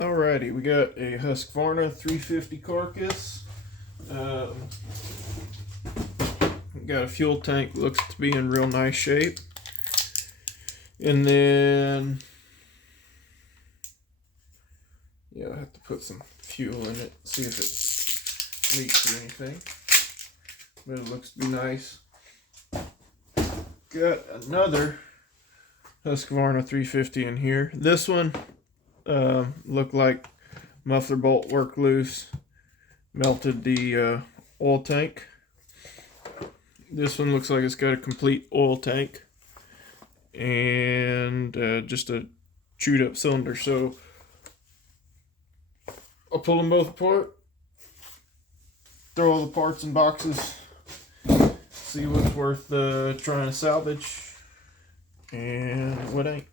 Alrighty, we got a Husqvarna 350 carcass. Got a fuel tank, looks to be in real nice shape. And then, yeah, I have to put some fuel in it, see if it leaks or anything. But it looks to be nice. Got another Husqvarna 350 in here. This one looked like muffler bolt worked loose, melted the oil tank. This one looks like it's got a complete oil tank and just a chewed up cylinder. So I'll pull them both apart, throw all the parts in boxes, see what's worth trying to salvage and what ain't.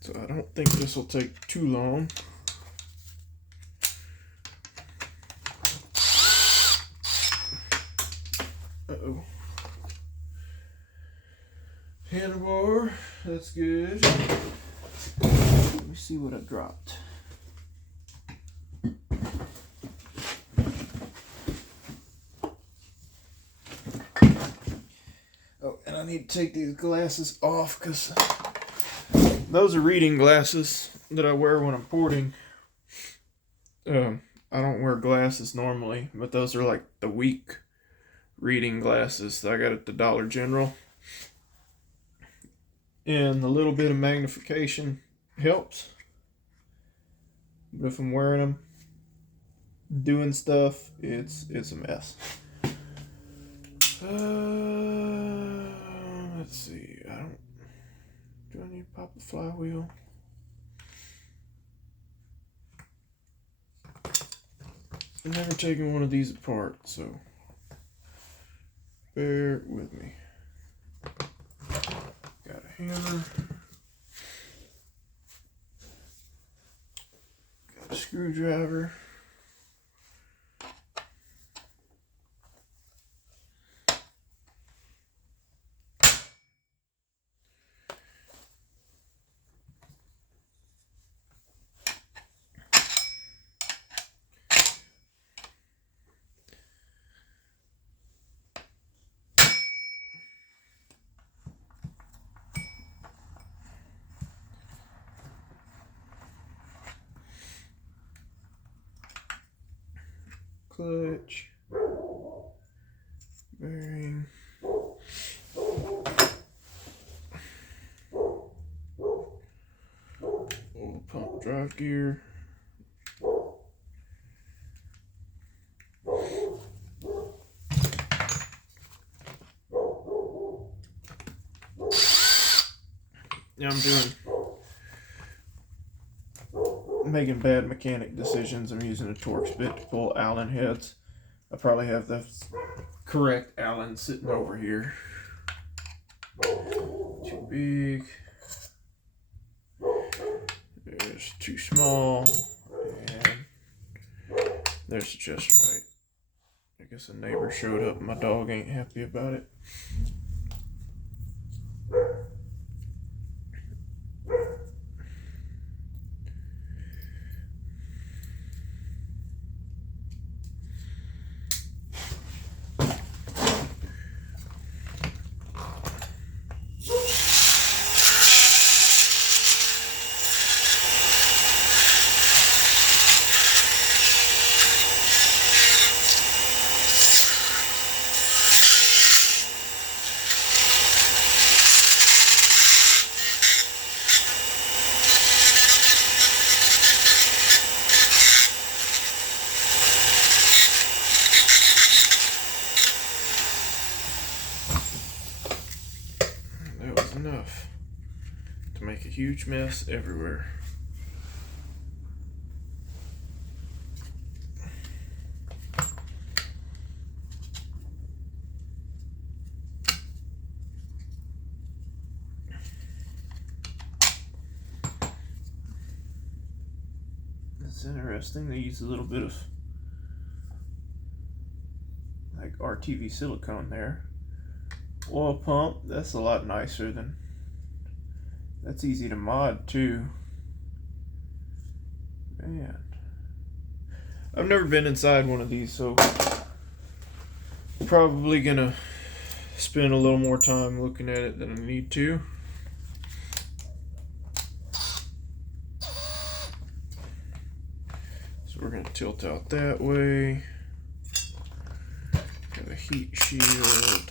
So I don't think this will take too long. Uh-oh. Handlebar, that's good. Let me see what I dropped. Oh, and I need to take these glasses off because those are reading glasses that I wear when I'm porting. I don't wear glasses normally, but those are like the weak reading glasses that I got at the Dollar General. And the little bit of magnification helps. But if I'm wearing them, doing stuff, it's a mess. Let's see. Do I need to pop the flywheel? I've never taken one of these apart, so bear with me. Got a hammer. Got a screwdriver. Clutch, bearing, oil pump drive gear, yeah, making bad mechanic decisions. I'm using a Torx bit to pull Allen heads. I probably have the correct Allen sitting over here. Too big. There's too small. And there's just right. I guess a neighbor showed up and my dog ain't happy about it. Enough to make a huge mess everywhere. It's interesting, they use a little bit of like RTV silicone there. oil pump. That's a lot nicer than. That's easy to mod too. Man, I've never been inside one of these, so probably gonna spend a little more time looking at it than I need to. So we're gonna tilt out that way. Got a heat shield.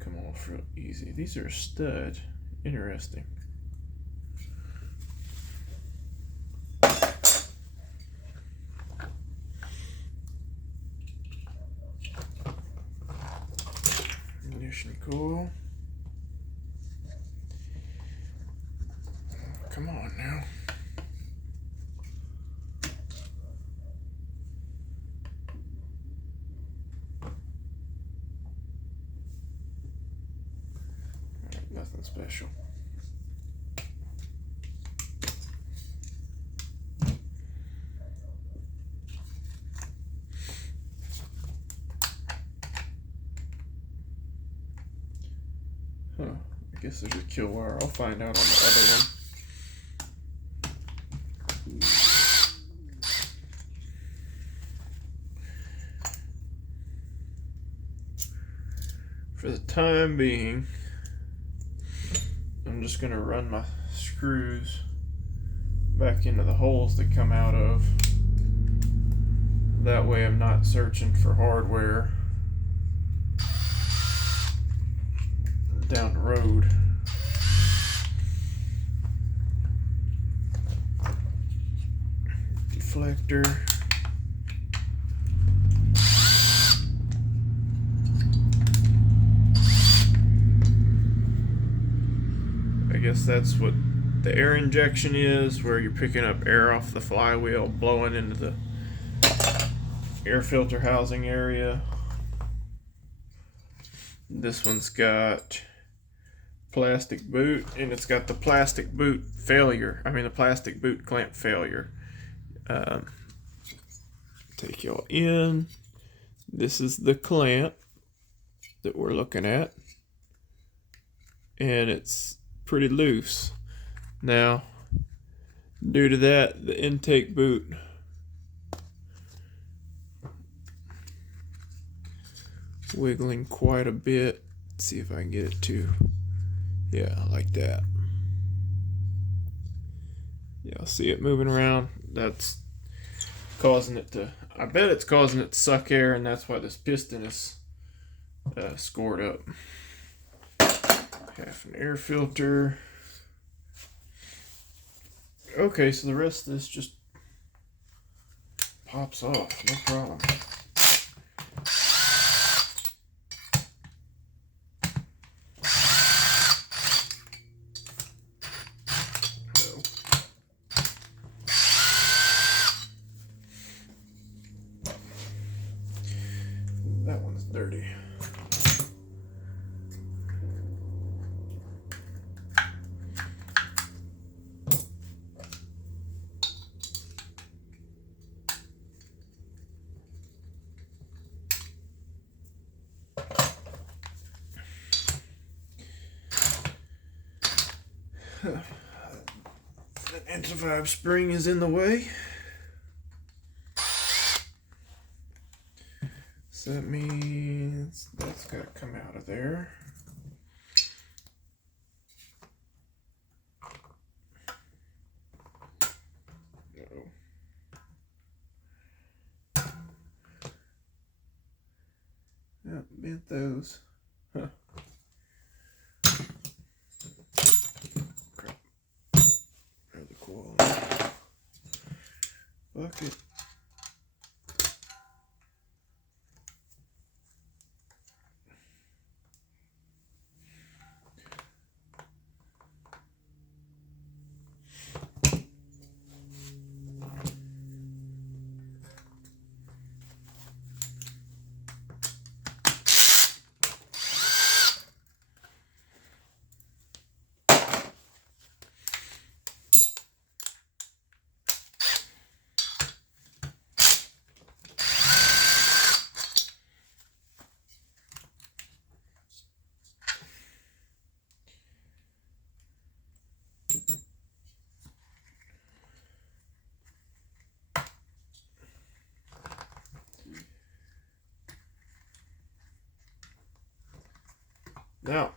Come off real easy. These are a stud. Interesting. Ignition coil. Come on now. Alright, nothing special. Huh. I guess there's a kill wire. I'll find out on the other one. For the time being, I'm just going to run my screws back into the holes they come out of. That way I'm not searching for hardware down the road. Deflector. I guess that's what the air injection is, where you're picking up air off the flywheel, blowing into the air filter housing area. This one's got plastic boot, and it's got the plastic boot failure. I mean the plastic boot clamp failure. Take y'all in. This is the clamp that we're looking at, and it's pretty loose. Now, due to that, the intake boot wiggling quite a bit. Let's see if I can get it to, yeah, like that. Yeah, I'll see it moving around. That's causing it to, I bet it's causing it to suck air, and that's why this piston is scored up. Half an air filter. Okay, so the rest of this just pops off, no problem. That one's dirty. That anti-vibe spring is in the way. So that means that's got to come out of there. Yeah, bent those. Huh. Crap. Grab the coil. Bucket. Now,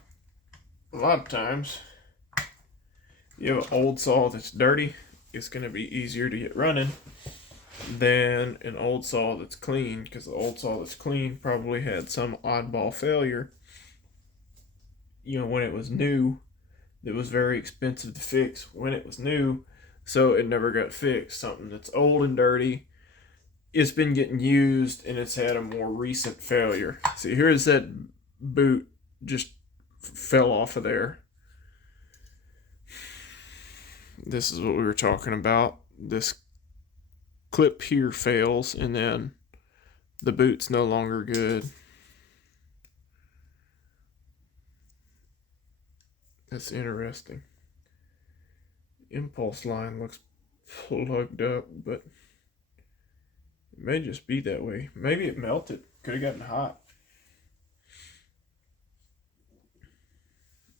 a lot of times, you have an old saw that's dirty, it's going to be easier to get running than an old saw that's clean, because the old saw that's clean probably had some oddball failure, when it was new, that was very expensive to fix when it was new, so it never got fixed. Something that's old and dirty, it's been getting used and it's had a more recent failure. See, here's that boot just fell off of there. This is what we were talking about. This clip here fails and then the boot's no longer good. That's interesting. Impulse line looks plugged up, but it may just be that way. Maybe it melted. Could have gotten hot.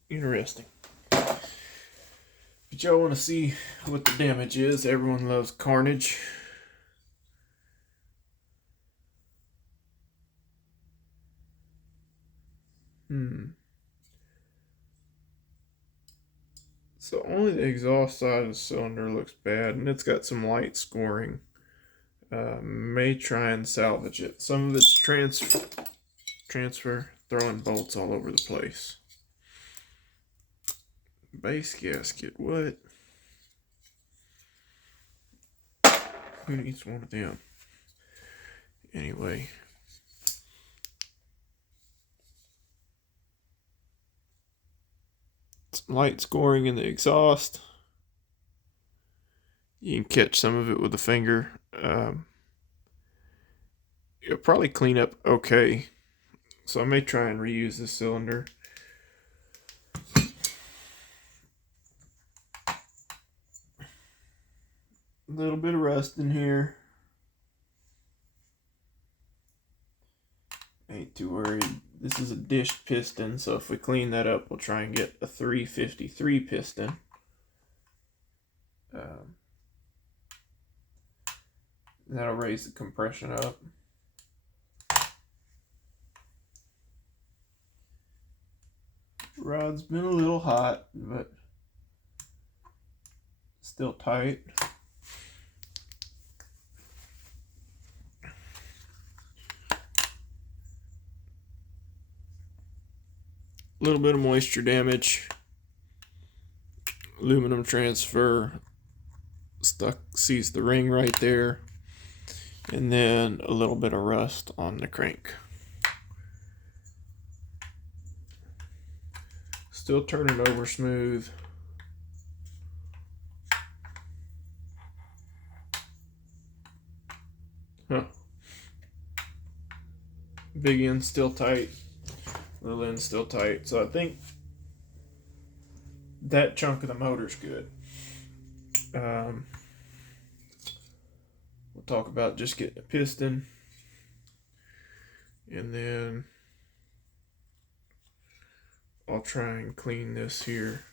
Interesting. But y'all want to see what the damage is. Everyone loves carnage. So only the exhaust side of the cylinder looks bad, and it's got some light scoring. May try and salvage it. Some of it's transfer, throwing bolts all over the place. Base gasket, what? Who needs one of them? Anyway. Some light scoring in the exhaust. You can catch some of it with a finger. It'll probably clean up okay. So I may try and reuse this cylinder. A little bit of rust in here. Ain't too worried. This is a dished piston, so if we clean that up, we'll try and get a 353 piston. That'll raise the compression up. Rod's been a little hot, but still tight. A little bit of moisture damage. Aluminum transfer stuck, sees the ring right there. And then a little bit of rust on the crank. Still turning over smooth. Big end still tight. Little end still tight. So I think that chunk of the motor's good. We'll talk about just getting a piston. And then I'll try and clean this here.